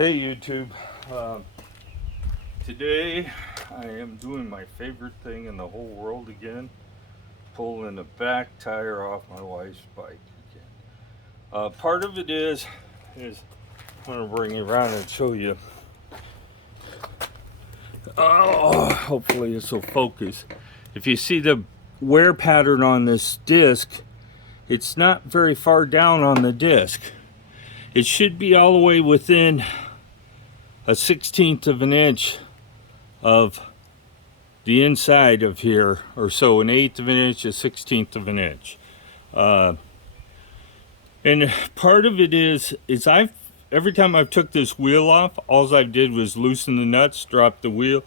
Hey YouTube, today I am doing my favorite thing in the whole world again, pulling the back tire off my wife's bike again. Part of it is I'm going to bring you around and show you. Oh, hopefully this will focus. If you see the wear pattern on this disc, it's not very far down on the disc. It should be all the way within a 1/16 of an inch of the inside of here, or so, 1/8 of an inch, 1/16 of an inch. And part of it is every time I've took this wheel off, all I did was loosen the nuts, drop the wheel,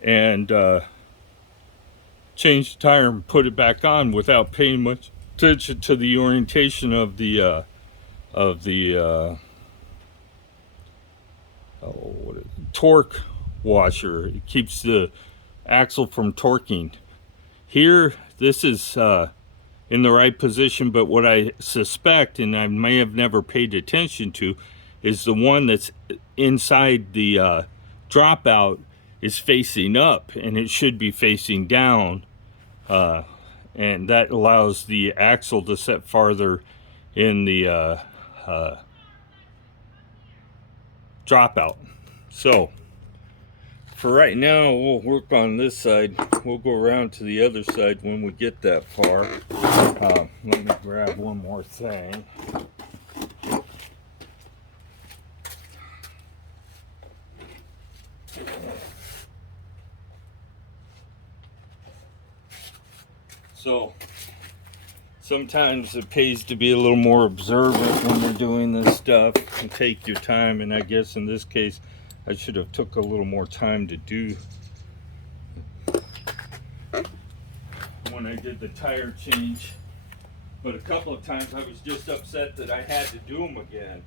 and change the tire and put it back on without paying much attention to the orientation of the torque washer. It keeps the axle from torquing. Here, this is in the right position, but what I suspect, and I may have never paid attention to, is the one that's inside the dropout is facing up, and it should be facing down, and that allows the axle to set farther in the dropout. So for right now, we'll work on this side. We'll go around to the other side when we get that far. Let me grab one more thing. So sometimes it pays to be a little more observant when you're doing this stuff and take your time, and I guess in this case I should have took a little more time to do when I did the tire change, but a couple of times I was just upset that I had to do them again.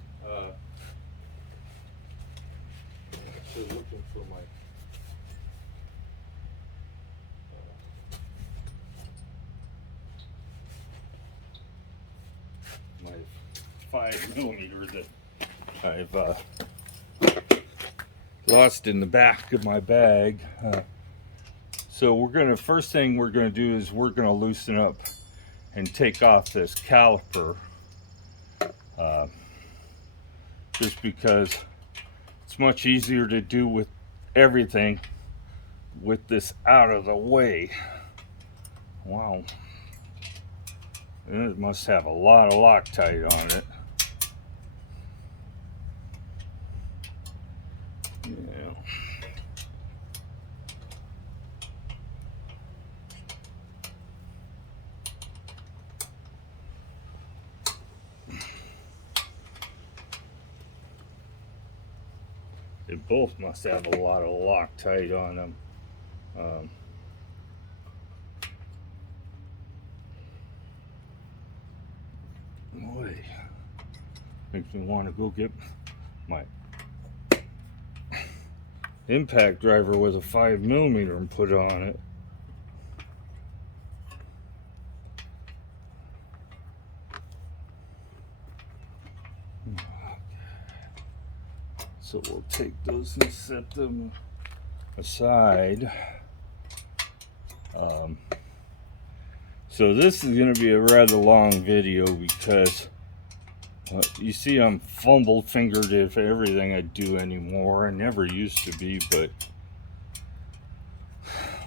So looking for my 5mm that I've lost in the back of my bag. So first thing we're gonna do is we're gonna loosen up and take off this caliper, just because it's much easier to do with everything with this out of the way. Wow. And it must have a lot of Loctite on it. Yeah. They both must have a lot of Loctite on them. Boy, makes me want to go get my impact driver with a 5mm and put on it. So we'll take those and set them aside. So this is going to be a rather long video because you see I'm fumble-fingered if everything I do anymore. I never used to be, but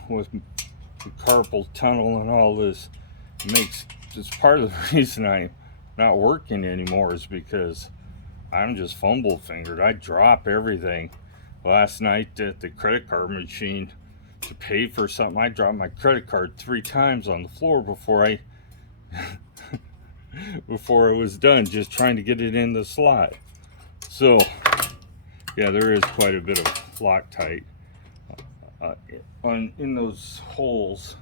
with the carpal tunnel and all this, it's part of the reason I'm not working anymore is because I'm just fumble-fingered. I drop everything. Last night at the credit card machine to pay for something, I dropped my credit card 3 times on the floor before I was done, just trying to get it in the slot. So yeah, there is quite a bit of Loctite in those holes.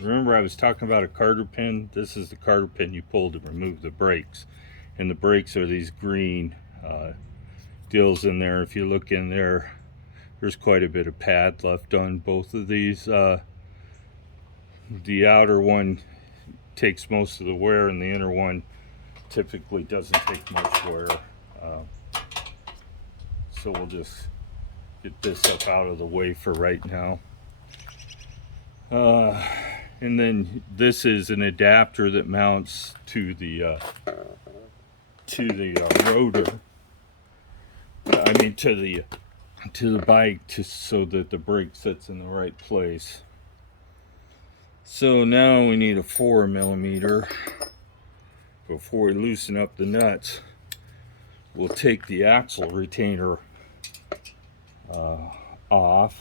Remember I was talking about a carter pin? This is the carter pin you pull to remove the brakes, and the brakes are these green deals in there. If you look in there, there's quite a bit of pad left on both of these. The outer one takes most of the wear, and the inner one typically doesn't take much wear. So we'll just get this up out of the way for right now. And then this is an adapter that mounts to the rotor. I mean to the bike, so that the brake sits in the right place. So now we need a 4mm. Before we loosen up the nuts, we'll take the axle retainer off.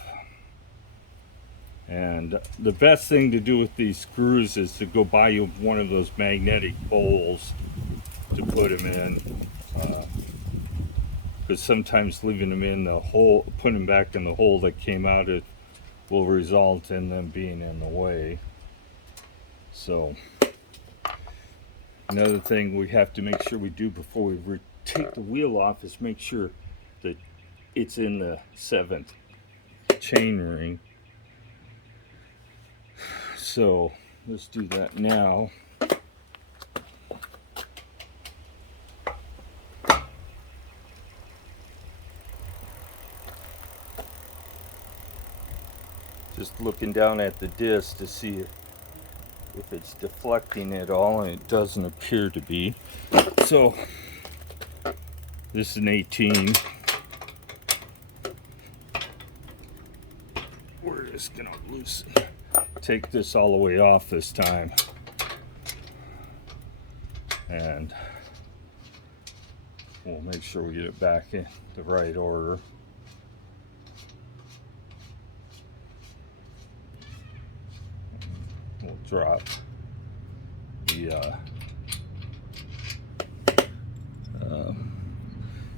And the best thing to do with these screws is to go buy you one of those magnetic bowls to put them in, because sometimes leaving them in the hole, putting them back in the hole that came out, it will result in them being in the way. So another thing we have to make sure we do before we take the wheel off is make sure that it's in the 7th chain ring. So let's do that now. Just looking down at the disc to see if it's deflecting at all, and it doesn't appear to be. So this is an 18. We're just gonna take this all the way off this time, and we'll make sure we get it back in the right order. We'll drop the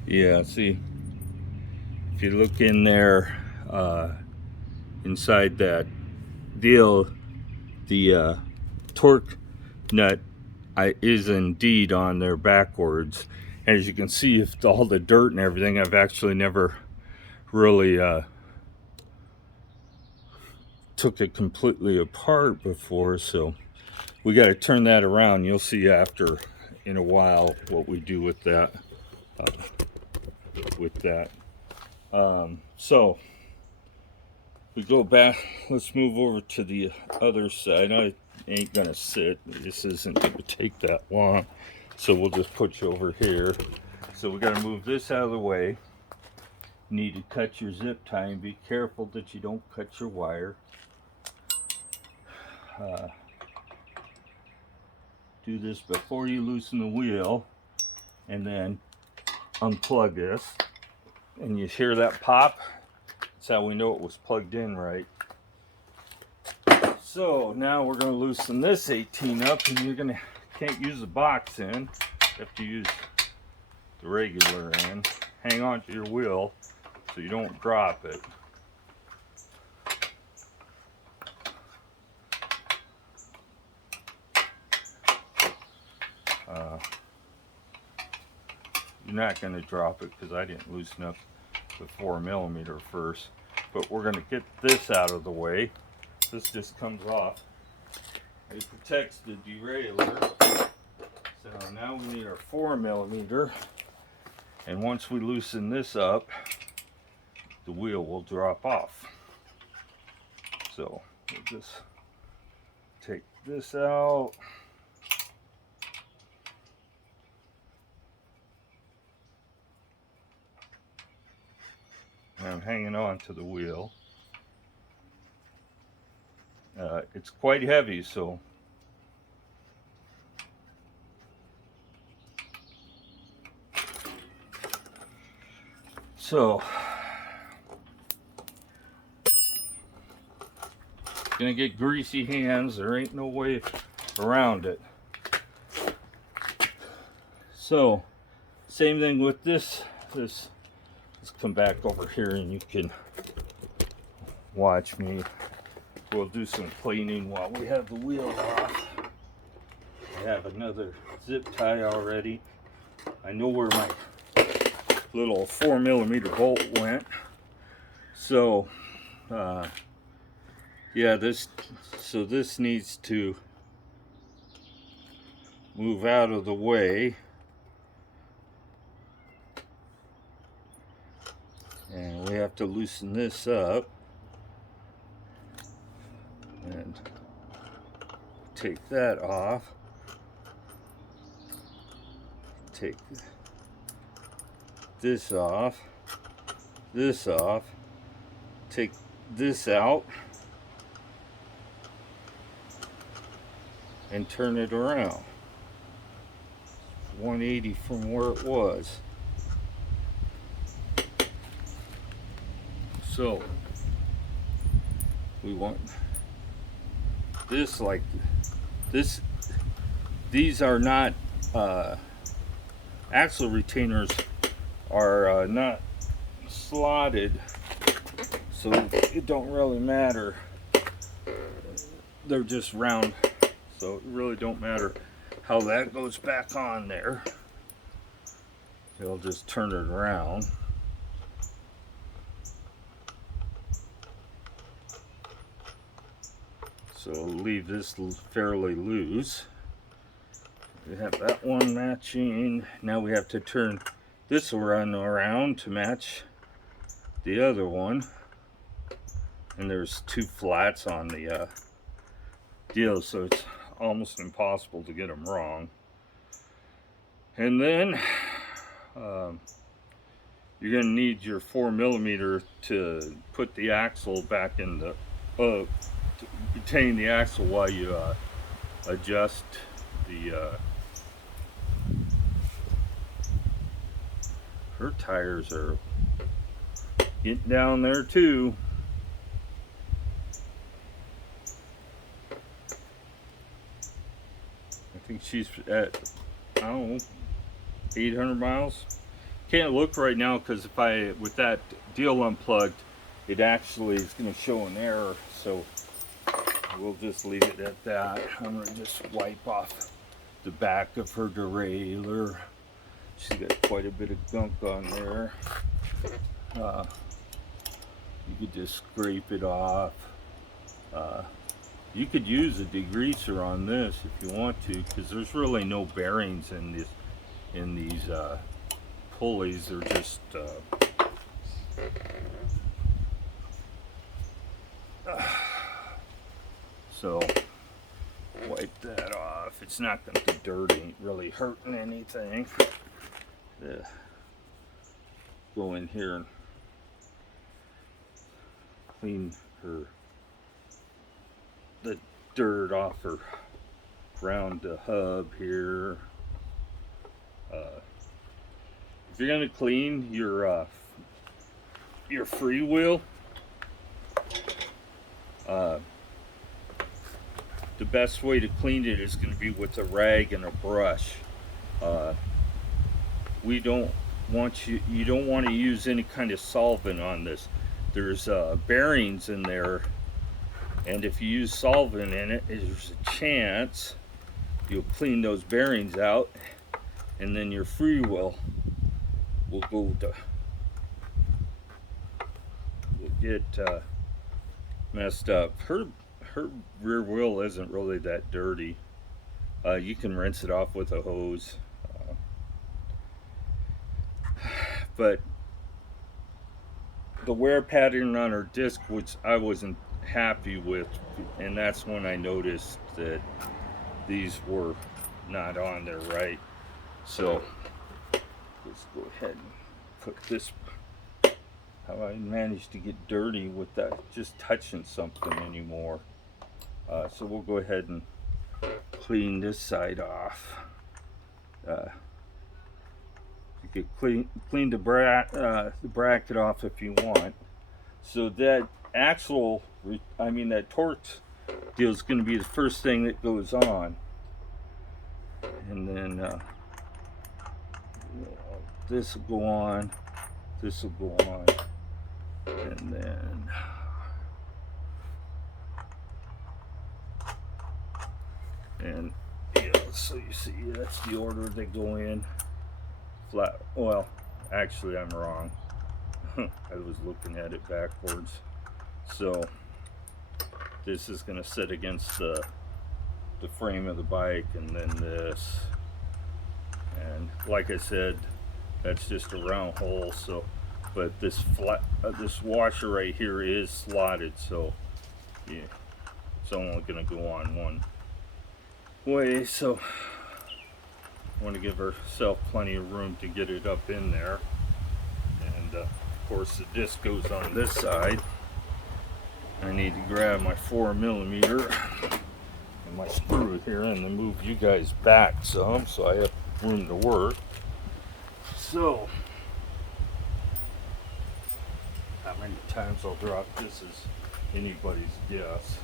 yeah, see, if you look in there, inside that deal, the torque nut is indeed on there backwards. And as you can see, if all the dirt and everything, I've actually never really took it completely apart before, so we got to turn that around. You'll see after in a while what we do with that. So we go back. Let's move over to the other side. I ain't gonna sit. This isn't gonna take that long, so we'll just put you over here. So we got to move this out of the way. You need to cut your zip tie and be careful that you don't cut your wire. Do this before you loosen the wheel, and then unplug this, and you hear that pop. That's how we know it was plugged in right. So now we're going to loosen this 18 up, and you're can't use the box end. You have to use the regular end. Hang on to your wheel so you don't drop it. You're not going to drop it because I didn't loosen up the 4mm first, but we're going to get this out of the way. This just comes off. It protects the derailleur. So now we need our 4mm, and once we loosen this up, the wheel will drop off. So we'll just take this out. I'm hanging on to the wheel. It's quite heavy, so gonna get greasy hands. There ain't no way around it. So same thing with this. Let's come back over here and you can watch me. We'll do some cleaning while we have the wheel off. I have another zip tie already. I know where my little 4mm bolt went. So yeah, this needs to move out of the way. And we have to loosen this up and take that off. Take this off, take this out, and turn it around 180 from where it was. So we want this like this. These are not axle retainers are not slotted, so it don't really matter. They're just round, so it really don't matter how that goes back on there. It'll just turn it around. So leave this fairly loose. We have that one matching. Now we have to turn this around to match the other one. And there's two flats on the deal, so it's almost impossible to get them wrong. And then you're going to need your 4mm to put the axle back in the to retain the axle while you adjust the her tires are getting down there too. I think she's at, I don't know, 800 miles. Can't look right now because if I, with that deal unplugged, it actually is going to show an error, so we'll just leave it at that. I'm going to just wipe off the back of her derailleur. She's got quite a bit of gunk on there. You could just scrape it off. You could use a degreaser on this if you want to, because there's really no bearings in this, in these pulleys. They're just so wipe that off. It's not going to be dirty, ain't really hurting anything. Go in here and clean the dirt off her around the hub here. If you're going to clean your freewheel, the best way to clean it is going to be with a rag and a brush. You don't want to use any kind of solvent on this. There's bearings in there, and if you use solvent in it, there's a chance you'll clean those bearings out, and then your freewheel will get messed up. Her rear wheel isn't really that dirty. You can rinse it off with a hose, but the wear pattern on her disc, which I wasn't happy with, and that's when I noticed that these were not on there right. So let's go ahead and put this. How I managed to get dirty with that just touching something anymore. So we'll go ahead and clean this side off. You could clean the bracket off if you want. So that axle, that torque deal is going to be the first thing that goes on, and then this will go on, this will go on, and then so you see that's the order they go in. Flat. Well, actually, I'm wrong. I was looking at it backwards. So this is going to sit against the the frame of the bike, and then this. And like I said, that's just a round hole. So, but this this washer right here is slotted, so yeah, it's only going to go on one way. So I want to give herself plenty of room to get it up in there. And of course the disc goes on this side. I need to grab my 4mm and my screw here and then move you guys back some so I have room to work. So how many times I'll drop this is anybody's guess.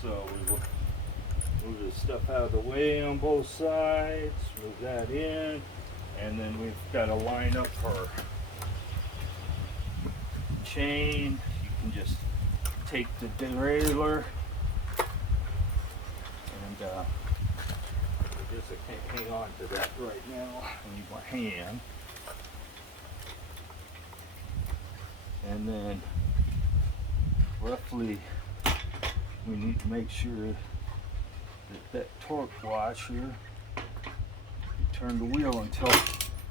So we will move this stuff out of the way on both sides, move that in, and then we've got to line up our chain. You can just take the derailleur and I guess I can't hang on to that right now. I need my hand. And then roughly we need to make sure that torque washer, you turn the wheel until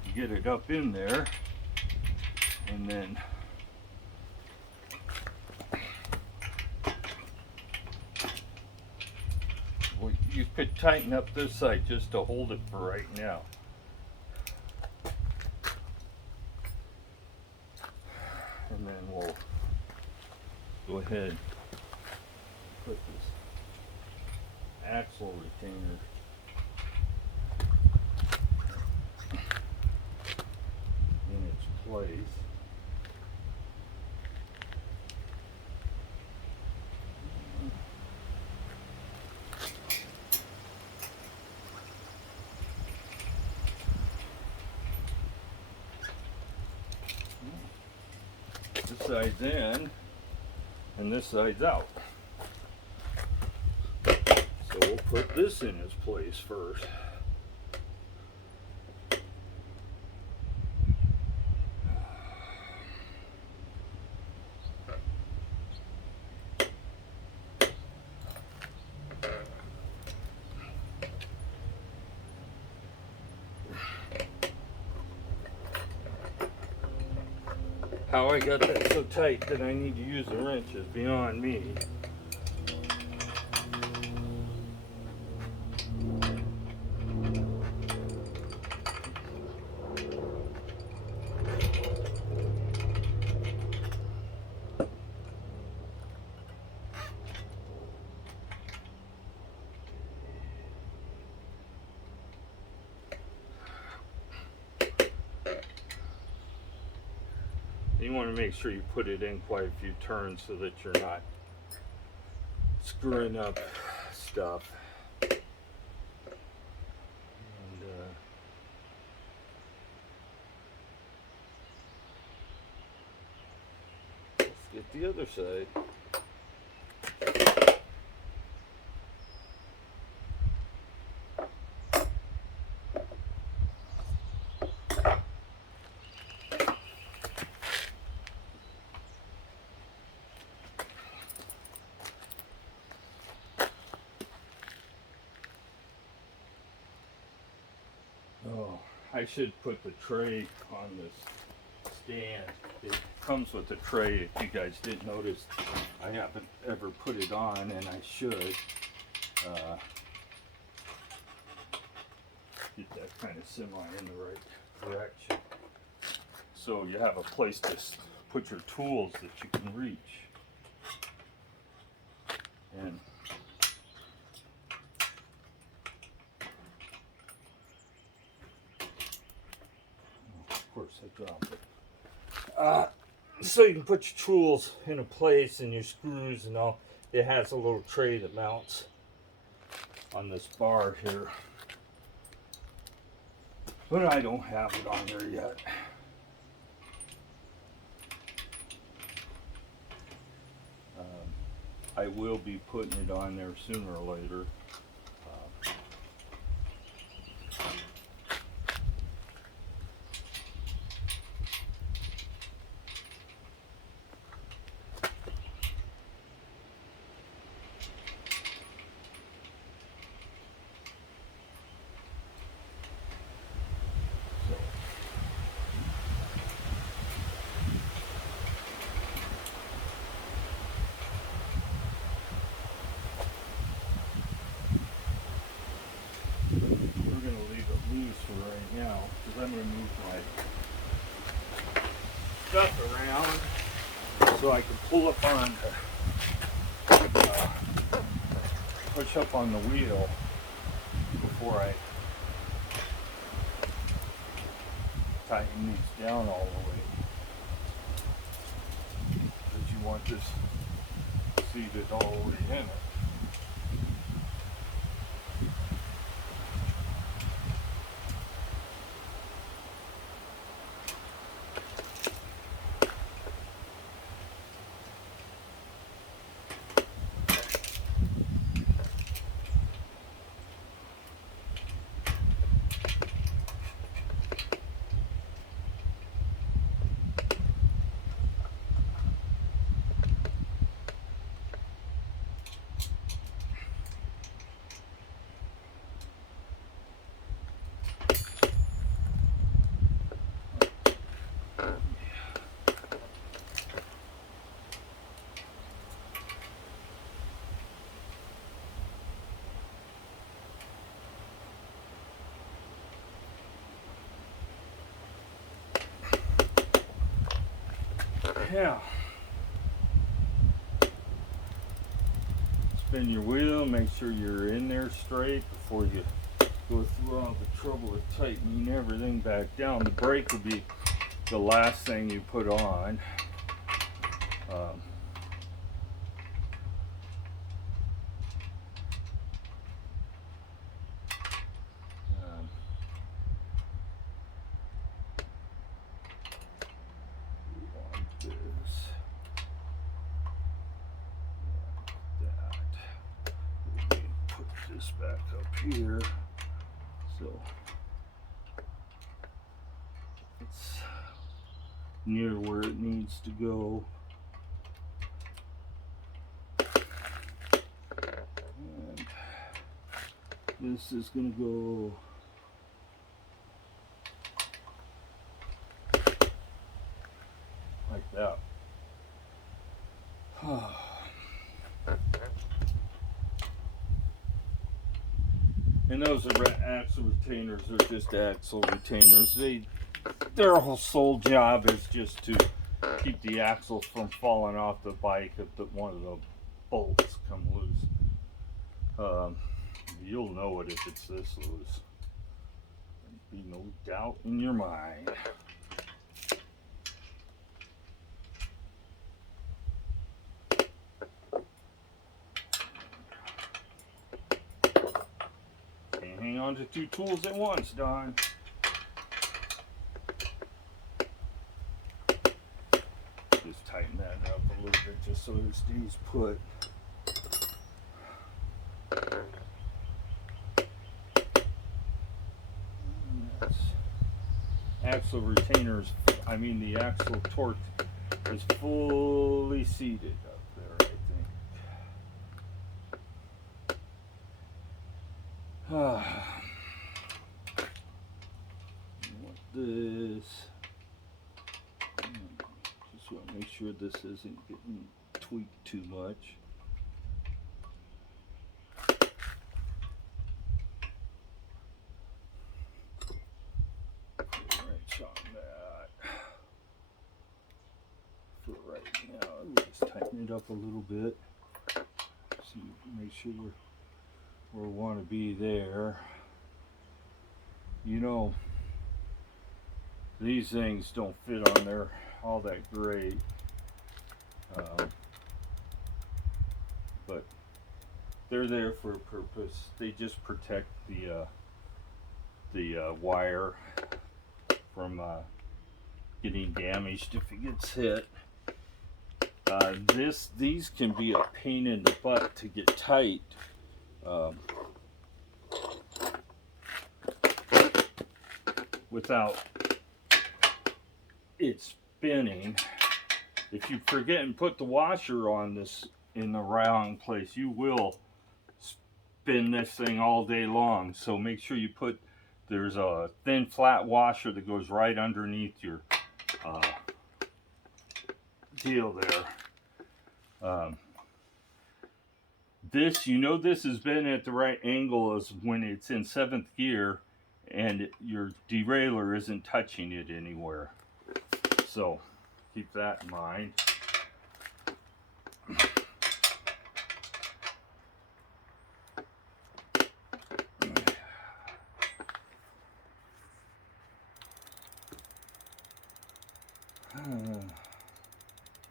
you get it up in there, and then you could tighten up this side just to hold it for right now. And then we'll go ahead and put this axle retainer in its place. This side's in and this side's out. So we'll put this in its place first. How I got that so tight that I need to use a wrench is beyond me. You want to make sure you put it in quite a few turns so that you're not screwing up stuff. And let's get the other side. Oh, I should put the tray on this stand. It comes with a tray. If you guys didn't notice, I haven't ever put it on, and I should. Get that kind of semi in the right direction. So you have a place to put your tools that you can reach. And of course I dropped it. So you can put your tools in a place and your screws and all. It has a little tray that mounts on this bar here. But I don't have it on there yet. I will be putting it on there sooner or later. stuff around so I can pull up on push up on the wheel before I tighten these down all the way. Because you want this seated all the way in it. Yeah. Spin your wheel, make sure you're in there straight before you go through all the trouble of tightening everything back down. The brake will be the last thing you put on. Back up here, so it's near where it needs to go. And this is going to go like that. And those are axle retainers. They're just axle retainers. Their whole sole job is just to keep the axle from falling off the bike if one of the bolts come loose. You'll know it if it's this loose. There'll be no doubt in your mind. Hang on to two tools at once, Don. Just tighten that up a little bit just so it stays put. Axle retainers, I mean the axle torque is fully seated up there, I think. This, just want to make sure this isn't getting tweaked too much. Wrench on that for right now. We'll just tighten it up a little bit, so make sure where we want to be there. You know, these things don't fit on there all that great, but they're there for a purpose. They just protect the wire from getting damaged if it gets hit. These can be a pain in the butt to get tight. Without it spinning. If you forget and put the washer on this in the wrong place, you will spin this thing all day long. So make sure you there's a thin flat washer that goes right underneath your deal there. This has been at the right angle as when it's in 7th gear and your derailleur isn't touching it anywhere. So keep that in mind.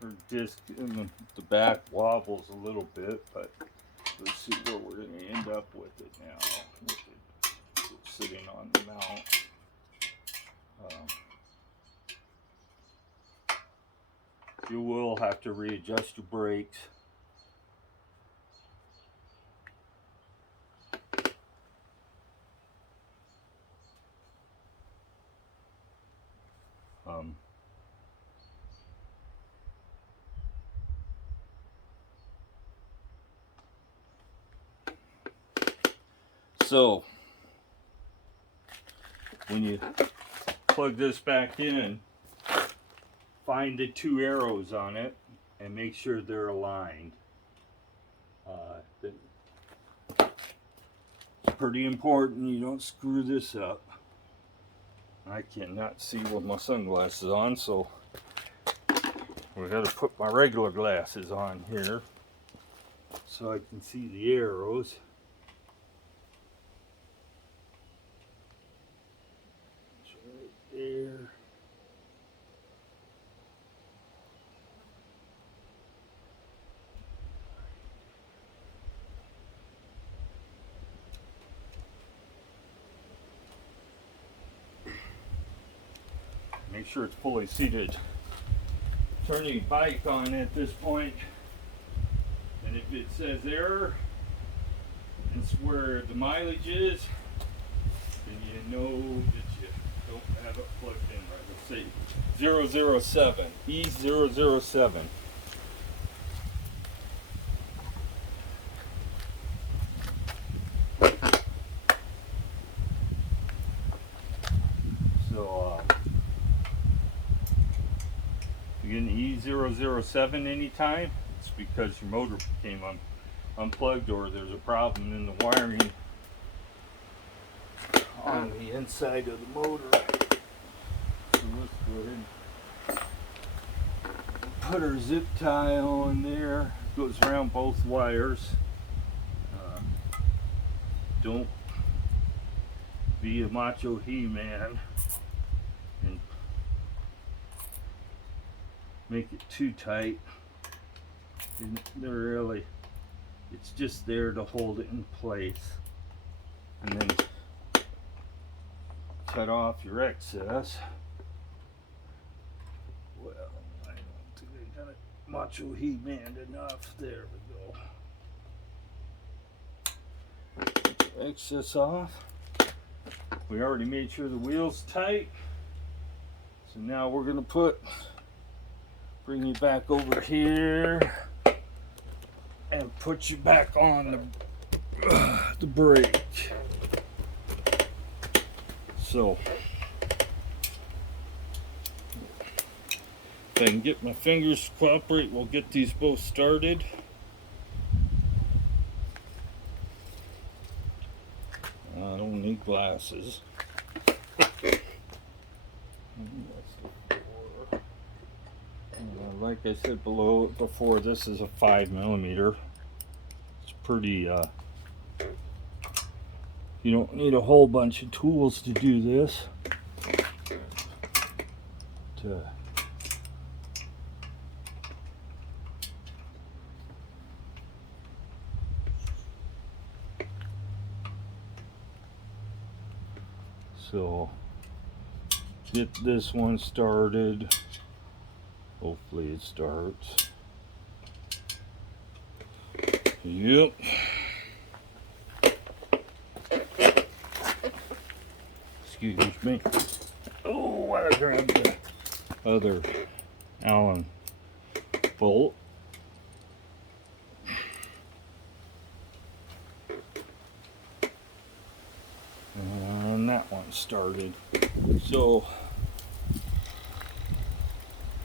Her disc in the back wobbles a little bit, but let's see where we're going to end up with it now. With it sitting on the mount. You will have to readjust your brakes. So when you plug this back in, find the two arrows on it and make sure they're aligned. It's pretty important you don't screw this up. I cannot see with my sunglasses on, so we got to put my regular glasses on here so I can see the arrows. It's right there. Make sure it's fully seated. Turn the bike on at this point, and if it says error, it's where the mileage is, then you know that you don't have it plugged in right. Let's say 007, E007. So you get an E007 anytime, it's because your motor became unplugged or there's a problem in the wiring on the inside of the motor. So let's go ahead and put our zip tie on there. It goes around both wires. Don't be a macho he-man and make it too tight. And they're really, it's just there to hold it in place. And then cut off your excess. Well, I don't think I got it macho he-man enough. There we go. Get the excess off. We already made sure the wheel's tight. So now we're gonna bring you back over here and put you back on the brake. So if I can get my fingers to cooperate, we'll get these both started. I don't need glasses. Like I said before, this is a 5mm. It's pretty, you don't need a whole bunch of tools to do this. So get this one started. Hopefully it starts. Yep. Excuse me. Oh, I grabbed the other Allen bolt. And that one started. So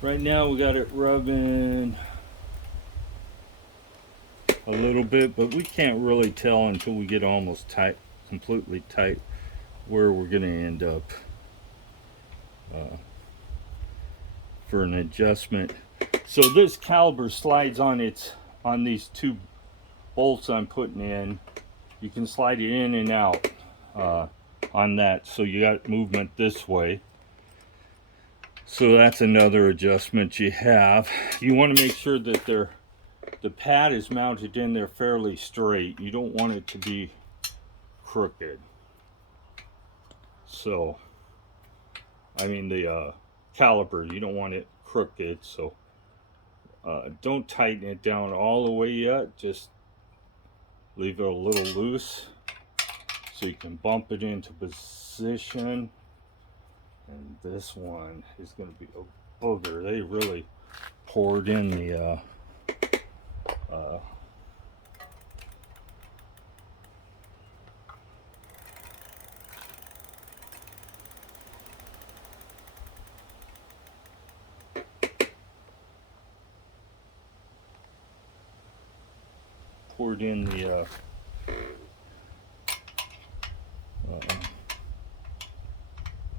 right now we got it rubbing a little bit, but we can't really tell until we get almost tight, completely tight, where we're going to end up for an adjustment. So this caliper slides on these two bolts I'm putting in. You can slide it in and out on that, so you got movement this way. So that's another adjustment you have. You want to make sure that the pad is mounted in there fairly straight. You don't want it to be crooked. So, I mean the caliper, you don't want it crooked, so don't tighten it down all the way yet. Just leave it a little loose so you can bump it into position. And this one is going to be a booger. They really poured in the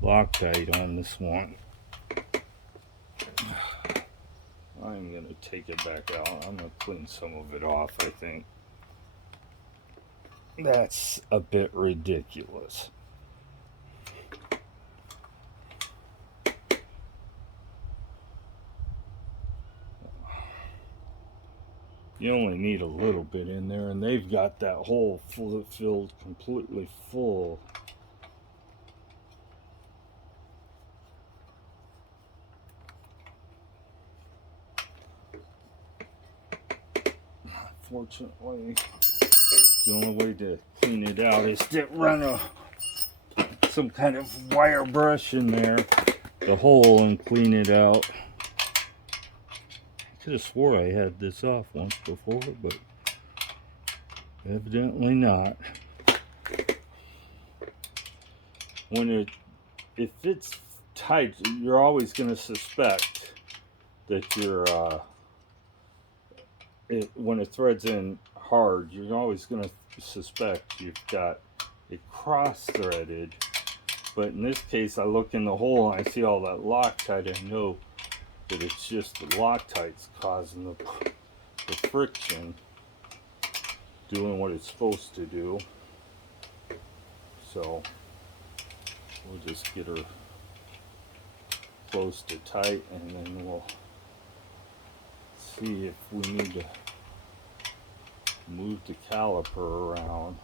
Loctite on this one. I'm going to take it back out. I'm going to clean some of it off, I think. That's a bit ridiculous. You only need a little bit in there, and they've got that hole filled completely full. Fortunately, the only way to clean it out is to run some kind of wire brush in there, the hole, and clean it out. I could have swore I had this off once before, but evidently not. If it's tight, you're always going to suspect that when it threads in hard, you're always going to suspect you've got it cross-threaded. But in this case, I look in the hole and I see all that Loctite. I know that it's just the Loctite's causing the friction, doing what it's supposed to do. So we'll just get her close to tight, and then we'll see if we need to move the caliper around.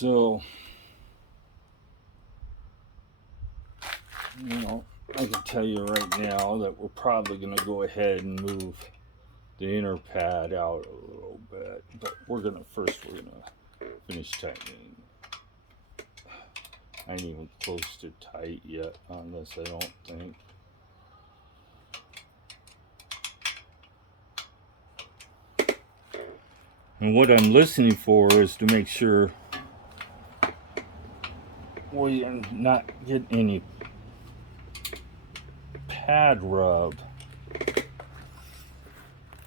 So, I can tell you right now that we're probably going to go ahead and move the inner pad out a little bit, but we're going to finish tightening. I ain't even close to tight yet on this, I don't think. And what I'm listening for is to make sure we are not getting any pad rub.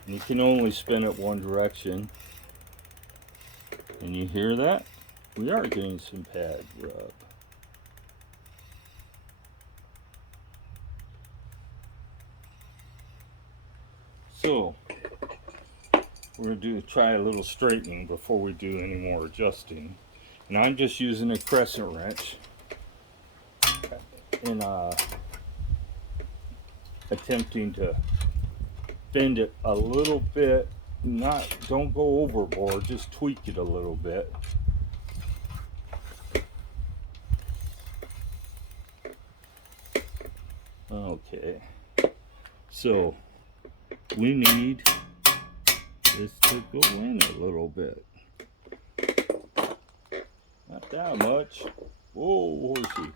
And you can only spin it one direction. And you hear that? We are getting some pad rub. So we're going to try a little straightening before we do any more adjusting. And I'm just using a crescent wrench and attempting to bend it a little bit. Don't go overboard, just tweak it a little bit. Okay, so we need this to go in a little bit. Not that much. Whoa, horsey.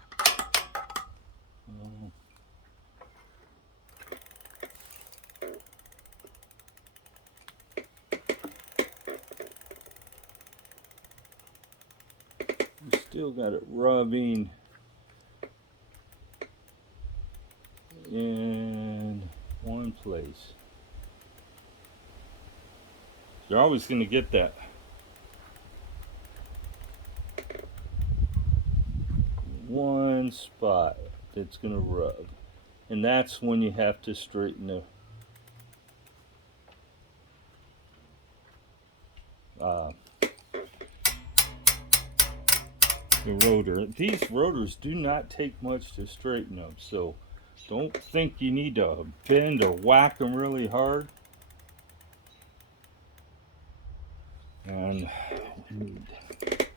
Still got it rubbing in one place. You're always going to get that one spot that's going to rub, and that's when you have to straighten the rotor. These rotors do not take much to straighten them, so don't think you need to bend or whack them really hard. And we need to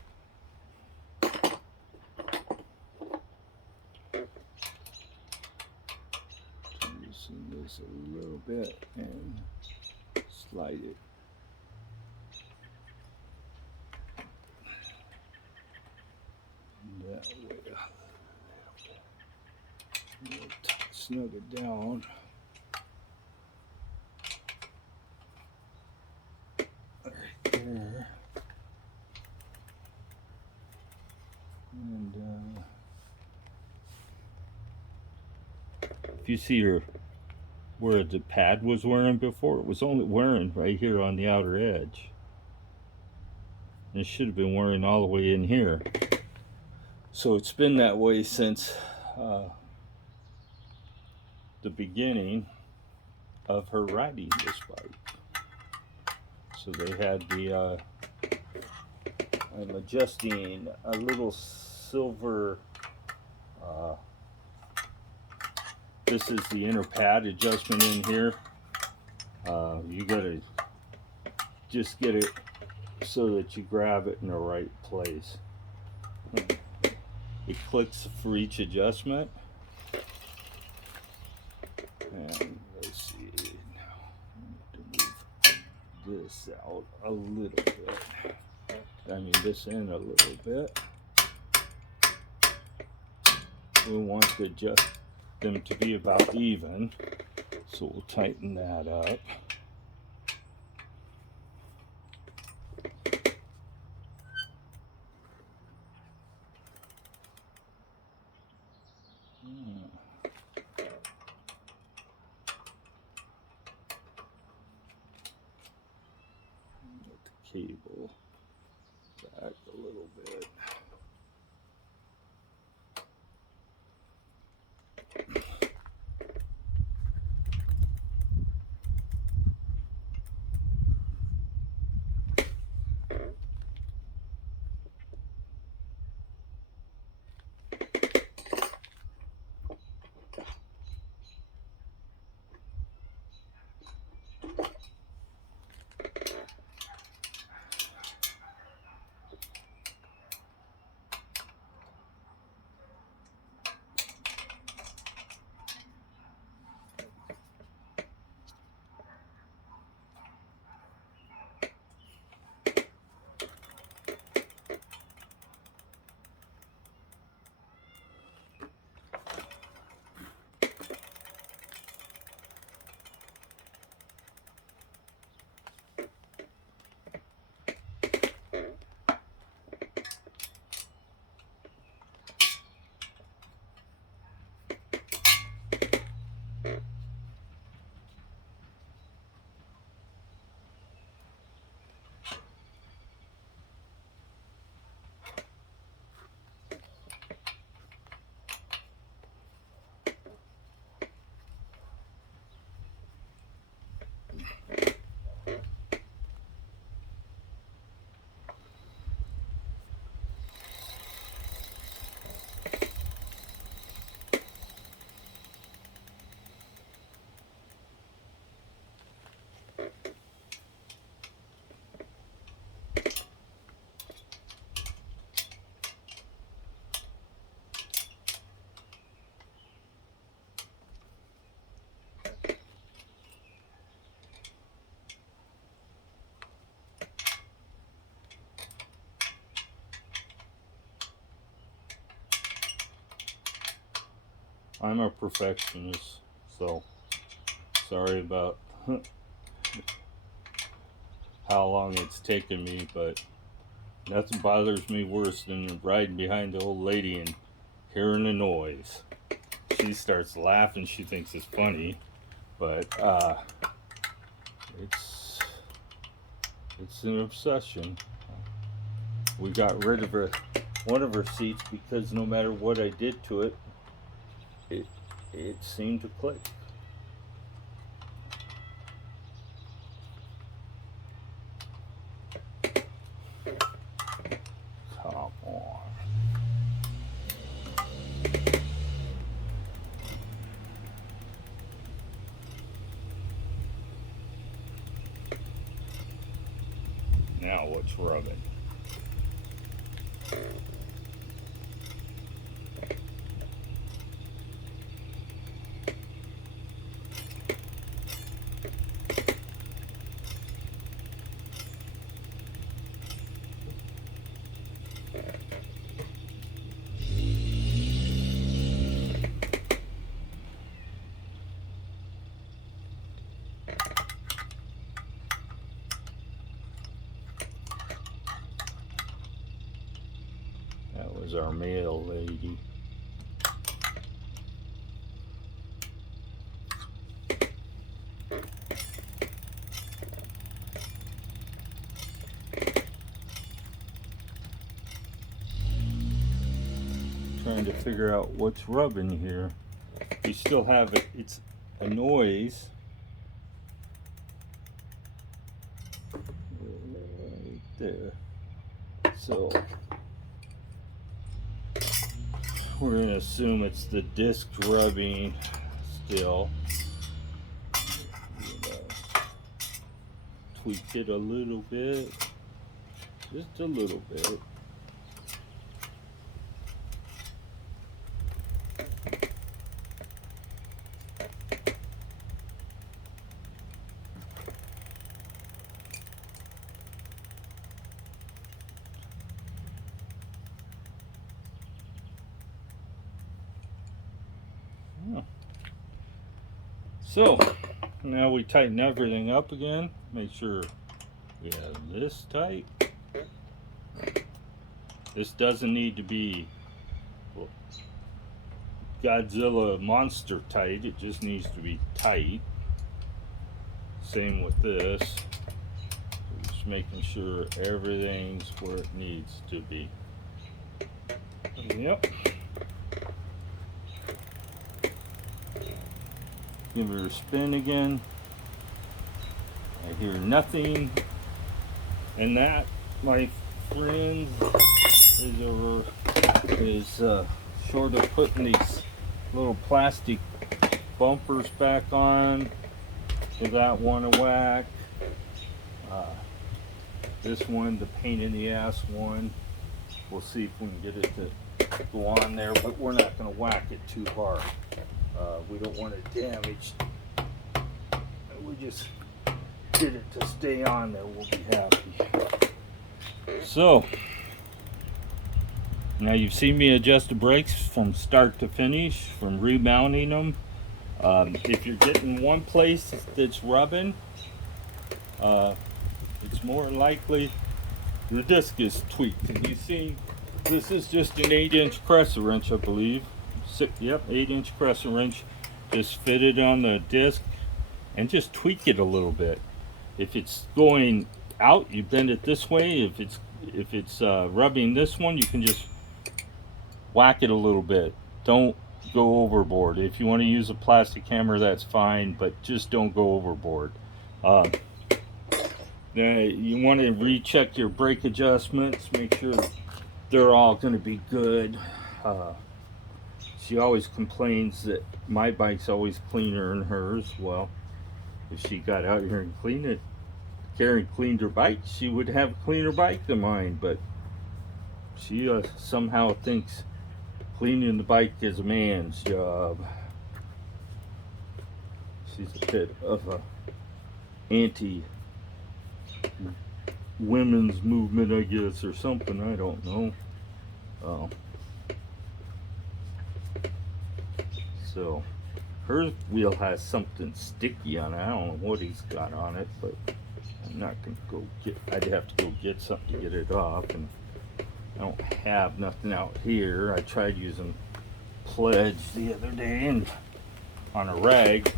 loosen this a little bit and slide it. That way. Snug it down. Right there. And if you see her where the pad was wearing before, it was only wearing right here on the outer edge. And it should have been wearing all the way in here. So it's been that way since the beginning of her riding this bike. So they had the I'm adjusting a little silver this is the inner pad adjustment in here. You gotta just get it so that you grab it in the right place. It clicks for each adjustment. And let's see, now I need to move this out a little bit. I mean this in a little bit. We want to adjust them to be about even, so we'll tighten that up. Let the cable back a little bit. I'm a perfectionist, so sorry about how long it's taken me, but Nothing bothers me worse than riding behind the old lady and hearing a noise. She starts laughing. She thinks it's funny, but it's an obsession. We got rid of one of her seats because no matter what I did to it, it seemed to click. Come on. Now what's rubbing? That was our mail lady. Trying to figure out what's rubbing here. You still have it, it's a noise. Right there. So we're going to assume it's the disc rubbing still. Tweak it a little bit, just a little bit. So now we tighten everything up again. Make sure we have this tight. This doesn't need to be Godzilla monster tight. It just needs to be tight. Same with this. Just making sure everything's where it needs to be. Yep. Give her a spin again. I hear nothing. And that, my friends, is short of putting these little plastic bumpers back on. Give that one a whack. This one, the pain in the ass one, we'll see if we can get it to go on there, but we're not going to whack it too hard. We don't want it damaged. We just get it to stay on there. We'll be happy. So now you've seen me adjust the brakes from start to finish, from remounting them. If you're getting one place that's rubbing, it's more likely the disc is tweaked. And you see, this is just an 8-inch crescent wrench, I believe. Yep, 8-inch crescent wrench. Just fit it on the disc and just tweak it a little bit. If it's going out, you bend it this way. If it's rubbing this one, you can just whack it a little bit. Don't go overboard. If you want to use a plastic hammer, that's fine, but just don't go overboard. You want to recheck your brake adjustments. Make sure they're all going to be good. She always complains that my bike's always cleaner than hers. Well, if she got out here and cleaned it, Karen cleaned her bike, she would have a cleaner bike than mine. But she somehow thinks cleaning the bike is a man's job. She's a bit of a anti-women's movement, I guess, or something. I don't know. So her wheel has something sticky on it. I don't know what he's got on it, but I'm not gonna go get. I'd have to go get something to get it off, and I don't have nothing out here. I tried using pledge the other day and on a rag.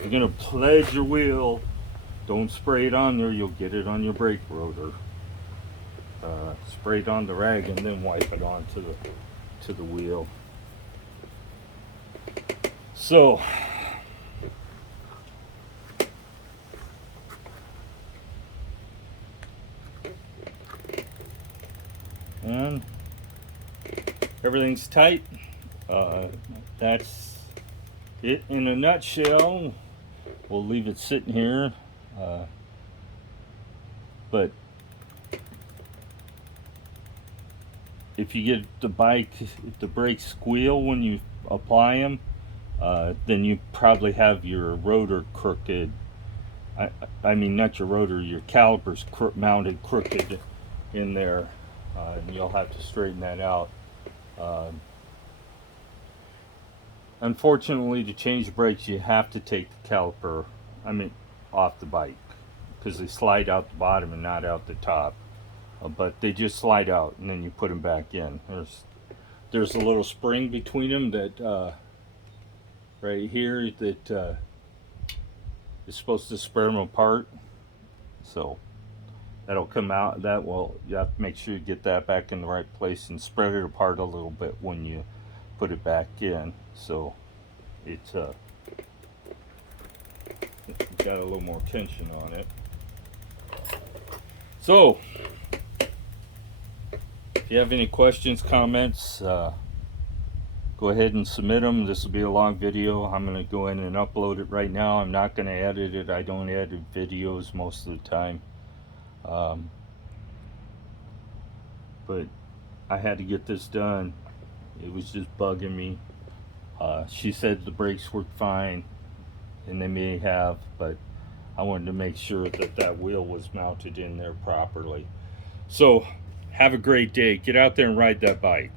You're gonna pledge your wheel. Don't spray it on there. You'll get it on your brake rotor. Spray it on the rag and then wipe it onto the wheel. So and everything's tight. That's it in a nutshell. We'll leave it sitting here, but if you get the bike, if the brakes squeal when you apply them, then you probably have your rotor crooked. I mean, not your rotor, your calipers mounted crooked in there, and you'll have to straighten that out. Unfortunately, to change the brakes, you have to take the caliper, off the bike, because they slide out the bottom and not out the top. But they just slide out, and then you put them back in. There's a little spring between them that right here that is supposed to spread them apart. So that'll come out. You have to make sure you get that back in the right place and spread it apart a little bit when you put it back in. So it's got a little more tension on it. So if you have any questions, comments, go ahead and submit them. This will be a long video. I'm going to go in and upload it right now. I'm not going to edit it. I don't edit videos most of the time. But I had to get this done. It was just bugging me. She said the brakes worked fine, and they may have, but I wanted to make sure that that wheel was mounted in there properly. So have a great day. Get out there and ride that bike.